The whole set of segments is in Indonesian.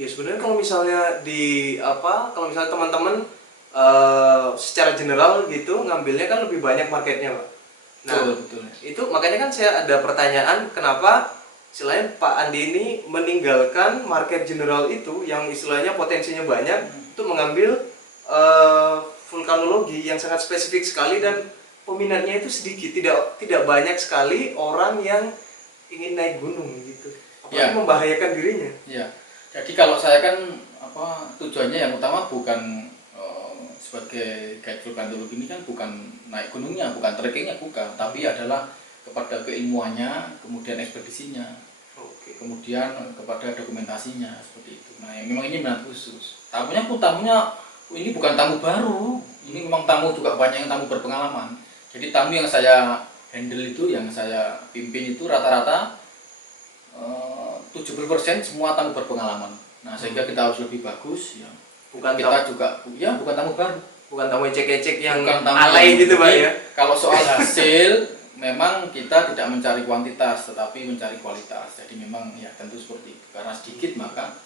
Ya sebenarnya kalau misalnya kalau misalnya teman-teman secara general gitu ngambilnya kan lebih banyak marketnya, Pak. Nah, Betul, betul. itu makanya kan saya ada pertanyaan kenapa selain Pak Andi ini meninggalkan market general itu yang istilahnya potensinya banyak itu mengambil vulkanologi yang sangat spesifik sekali dan peminatnya itu sedikit, tidak banyak sekali orang yang ingin naik gunung gitu. Apalagi Ya, membahayakan dirinya. ya. Jadi kalau saya kan tujuannya yang utama bukan sebagai guide vulkanologi ini kan bukan naik gunungnya, bukan trekkingnya, bukan, tapi adalah kepada keilmuannya, kemudian ekspedisinya, Oke. kemudian kepada dokumentasinya seperti itu. Nah, yang memang ini minat khusus. Tamunya ini bukan tamu baru, ini memang tamu juga banyak yang tamu berpengalaman. Jadi tamu yang saya handle itu, yang saya pimpin itu rata-rata 70% semua tamu berpengalaman. Nah, sehingga kita harus lebih bagus ya. Bukan Kita juga ya bukan tamu baru, bukan tamu ecek-ecek yang bukan tamu alay gitu, Pak ya. Kalau soal hasil memang kita tidak mencari kuantitas tetapi mencari kualitas. Jadi memang ya tentu seperti itu. Karena sedikit maka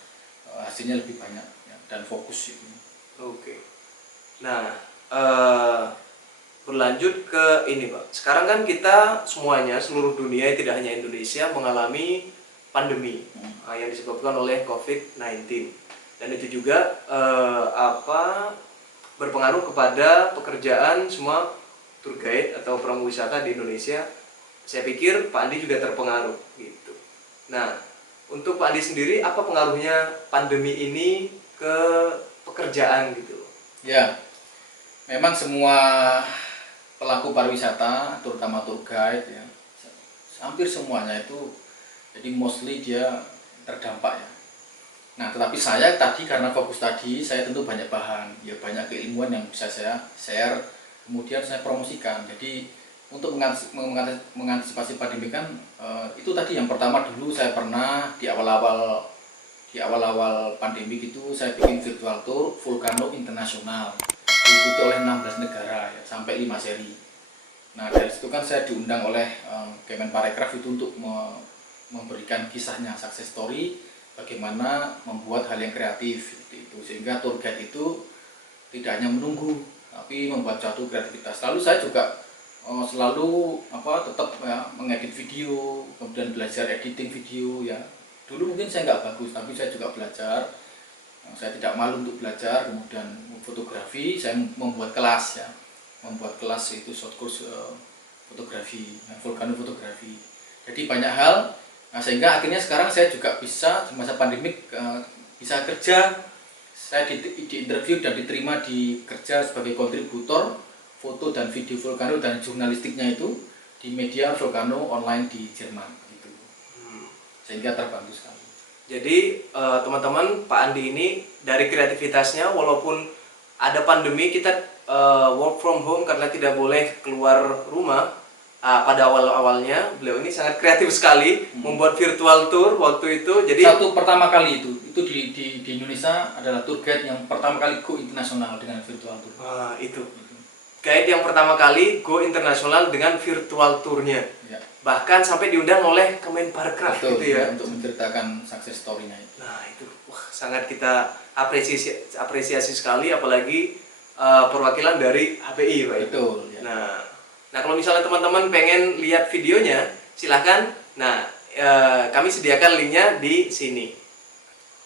hasilnya lebih banyak ya, dan fokus itu. Oke. Nah, berlanjut ke ini, Pak. Sekarang kan kita semuanya, seluruh dunia, tidak hanya Indonesia, mengalami pandemi yang disebabkan oleh COVID-19. Dan itu juga berpengaruh kepada pekerjaan semua tour guide atau pramu wisata di Indonesia. Saya pikir Pak Andi juga terpengaruh gitu. Nah, untuk Pak Andi sendiri apa pengaruhnya pandemi ini ke pekerjaan gitu? Ya, memang semua pelaku pariwisata, terutama tour guide ya, hampir semuanya itu jadi mostly dia terdampak ya. Nah, tetapi saya tadi karena fokus tadi, saya tentu banyak bahan, ya banyak keilmuan yang bisa saya share, kemudian saya promosikan. Jadi untuk mengantisipasi pandemi kan itu tadi yang pertama dulu saya pernah di awal-awal pandemi itu saya bikin virtual tour Vulcano Internasional, diikuti oleh 16 negara ya, sampai 5 seri. Nah, dari situ kan saya diundang oleh Kemenparekraf itu untuk memberikan kisahnya, success story, bagaimana membuat hal yang kreatif seperti itu, sehingga tour guide itu tidak hanya menunggu tapi membuat suatu kreativitas. Lalu saya juga selalu tetap ya, mengedit video, kemudian belajar editing video ya. Dulu mungkin saya nggak bagus tapi saya juga belajar, saya tidak malu untuk belajar. Kemudian fotografi, saya membuat kelas ya, membuat kelas itu short course fotografi, vulkano fotografi. Jadi banyak hal. Nah, sehingga akhirnya sekarang saya juga bisa di masa pandemik bisa kerja. Saya di interview dan diterima di kerja sebagai kontributor foto dan video vulkano dan jurnalistiknya itu di media vulkano online di Jerman gitu. Sehingga terbantu sekali. Jadi teman-teman, Pak Andi ini dari kreativitasnya walaupun ada pandemi kita work from home karena tidak boleh keluar rumah. Pada awal-awalnya beliau ini sangat kreatif sekali membuat virtual tour waktu itu. Jadi satu pertama kali itu di Indonesia adalah tour guide yang pertama kali go internasional dengan virtual tour. Itu guide yang pertama kali go internasional dengan virtual tournya. Ya. Bahkan sampai diundang oleh Kemenparekraf gitu ya, untuk menceritakan success story-nya itu. Nah itu sangat kita apresiasi sekali, apalagi perwakilan dari HPI, Pak. Betul. Ya. Nah, kalau misalnya teman-teman pengen lihat videonya, silahkan. Nah, kami sediakan linknya di sini.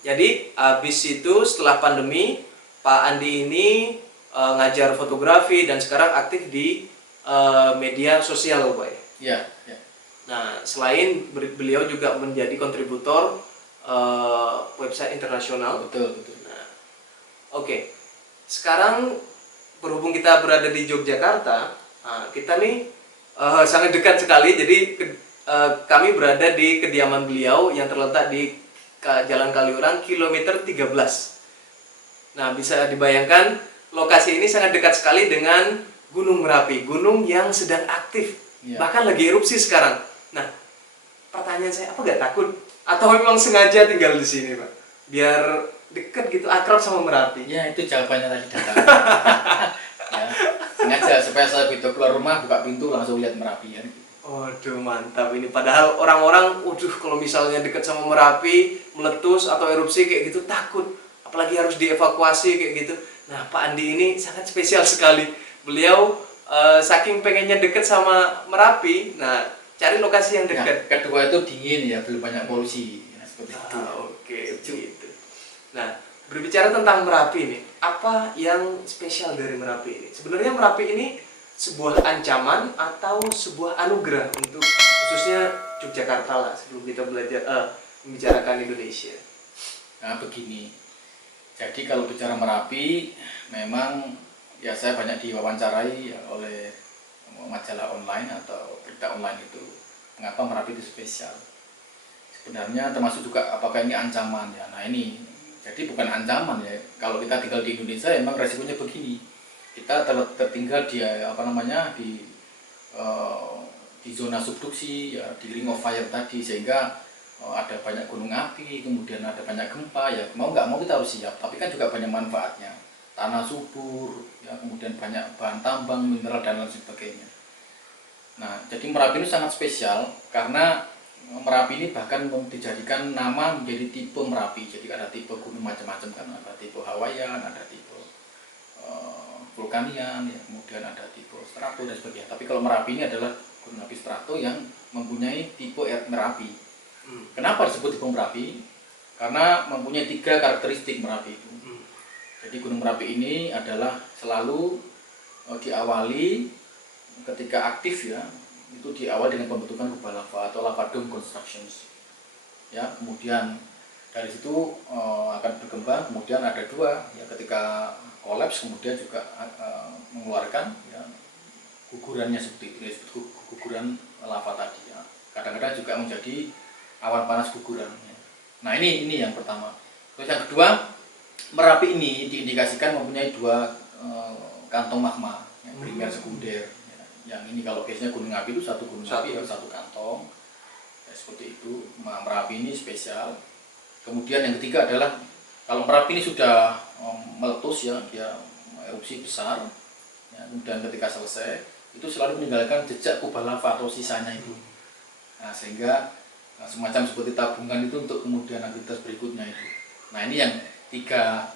Jadi, habis itu setelah pandemi, Pak Andi ini ngajar fotografi dan sekarang aktif di media sosial, Pak. Ya. Nah, selain beliau juga menjadi kontributor website internasional. Betul. Nah, oke. Sekarang berhubung kita berada di Yogyakarta, kita nih sangat dekat sekali. Jadi kami berada di kediaman beliau yang terletak di Jalan Kaliurang kilometer 13. Nah, bisa dibayangkan lokasi ini sangat dekat sekali dengan Gunung Merapi, gunung yang sedang aktif, bahkan lagi erupsi sekarang. Nah, pertanyaan saya, apa nggak takut? Atau memang sengaja tinggal di sini, Pak? Biar dekat gitu, akrab sama Merapi. Ya, itu jawabannya tadi datang. Ya, sengaja supaya saya begitu keluar rumah buka pintu langsung lihat Merapi ya. Waduh, mantap ini. Padahal orang-orang, waduh, kalau misalnya dekat sama Merapi, meletus atau erupsi kayak gitu takut. Apalagi harus dievakuasi kayak gitu. Nah, Pak Andi ini sangat spesial sekali. Beliau saking pengennya dekat sama Merapi, nah cari lokasi yang Ya, dekat. kedua itu dingin ya, belum banyak polusi. Ya, seperti itu. Oke, begitu. Nah, berbicara tentang Merapi ini, apa yang spesial dari Merapi ini? Sebenarnya Merapi ini sebuah ancaman atau sebuah anugerah untuk khususnya Yogyakarta lah sebelum kita belajar membicarakan Indonesia. Nah, begini. Jadi kalau bicara Merapi, memang ya saya banyak diwawancarai ya, oleh majalah online atau berita online itu mengapa Merapi itu spesial. Sebenarnya termasuk juga apakah ini ancaman ya. Nah ini jadi bukan ancaman ya. Kalau kita tinggal di Indonesia emang resikonya begini. Kita tertinggal di apa namanya di zona subduksi ya, di ring of fire tadi, sehingga ada banyak gunung api, kemudian ada banyak gempa ya, mau nggak mau kita harus siap. Tapi kan juga banyak manfaatnya, tanah subur ya, kemudian banyak bahan tambang, mineral dan lain sebagainya. Nah jadi Merapi ini sangat spesial karena Merapi ini bahkan dijadikan nama menjadi tipe Merapi. Jadi ada tipe gunung macam-macam kan, ada tipe Hawaiian, ada tipe vulkanian ya, kemudian ada tipe strato dan sebagainya. Tapi kalau Merapi ini adalah gunung api strato yang mempunyai tipe Merapi. Kenapa disebut tipe Merapi? Karena mempunyai 3 karakteristik Merapi itu. Jadi gunung Merapi ini adalah selalu diawali ketika aktif ya, itu diawali dengan pembentukan kubah lava atau lava dome constructions. Ya, kemudian dari situ akan berkembang, kemudian ada 2 ya, ketika kolaps kemudian juga mengeluarkan ya, gugurannya seperti itu, disebut guguran lava tadi ya. Kadang-kadang juga menjadi awan panas guguran ya. Nah ini yang pertama. Terus yang kedua, Merapi ini diindikasikan mempunyai 2 kantong magma ya, primer sekunder ya. Yang ini kalau case-nya gunung api itu satu gunung api ya, 1 kantong ya, seperti itu. Merapi ini spesial. Kemudian yang ketiga adalah kalau Merapi ini sudah meletus ya, dia erupsi besar ya, kemudian ketika selesai itu selalu meninggalkan jejak kubah lava atau sisanya itu. Nah, sehingga semacam seperti tabungan itu untuk kemudian aktivitas berikutnya itu. Nah ini yang 3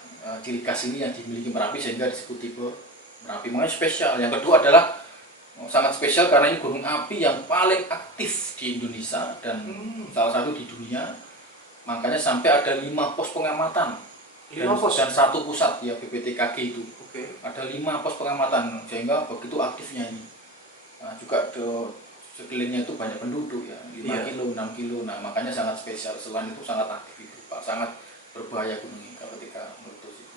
ciri khas ini yang dimiliki Merapi sehingga disebut tipe Merapi. Makanya spesial. Yang kedua adalah sangat spesial karena ini gunung api yang paling aktif di Indonesia dan salah satu di dunia. Makanya sampai ada 5 pos pengamatan. 5 pos? Dan 1 pusat ya, BPTKG itu. Oke. Ada 5 pos pengamatan sehingga begitu aktifnya ini. Nah, juga sekelilingnya itu banyak penduduk ya, 5 kilo, 6 kilo. Nah makanya sangat spesial. Selain itu sangat aktif itu Pak, sangat berbahaya gunung ini ketika meletus itu.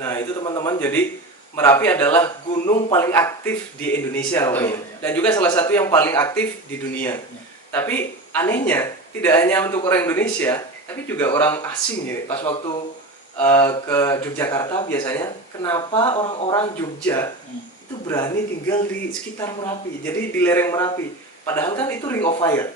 Nah itu teman-teman, jadi Merapi adalah gunung paling aktif di Indonesia loh ya. Dan juga salah satu yang paling aktif di dunia. Tapi anehnya tidak hanya untuk orang Indonesia, tapi juga orang asing ya. Pas waktu ke Yogyakarta biasanya, kenapa orang-orang Jogja itu berani tinggal di sekitar Merapi, jadi di lereng Merapi, padahal kan itu ring of fire.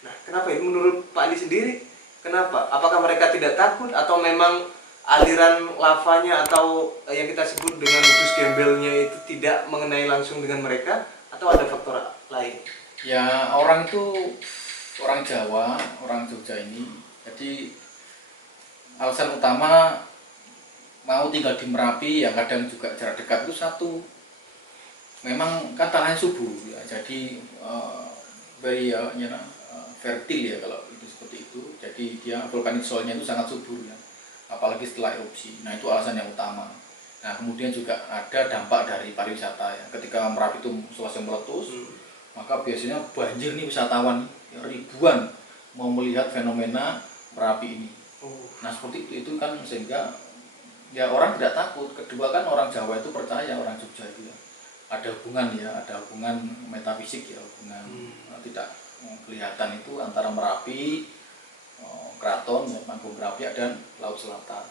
Nah kenapa ini menurut Pak Andi sendiri, kenapa? Apakah mereka tidak takut atau memang aliran lavanya atau yang kita sebut dengan dus gembelnya itu tidak mengenai langsung dengan mereka, atau ada faktor lain? Ya orang itu, orang Jawa, orang Jogja ini, jadi alasan utama mau tinggal di Merapi yang kadang juga jarak dekat itu satu, memang kan tanahnya subur ya, jadi very fertile ya kalau itu seperti itu. Jadi dia vulkanik soilnya itu sangat subur ya, apalagi setelah erupsi. Nah itu alasan yang utama. Nah kemudian juga ada dampak dari pariwisata ya, ketika Merapi itu selesai meletus, maka biasanya banjir nih wisatawan ya, ribuan mau melihat fenomena Merapi ini. Nah seperti itu kan, sehingga ya orang tidak takut. Kedua kan orang Jawa itu percaya, orang Jogja itu ya ada hubungan ya, ada hubungan metafisik ya, hubungan tidak kelihatan itu antara Merapi, keraton ya, Mangkunegaran dan Laut Selatan.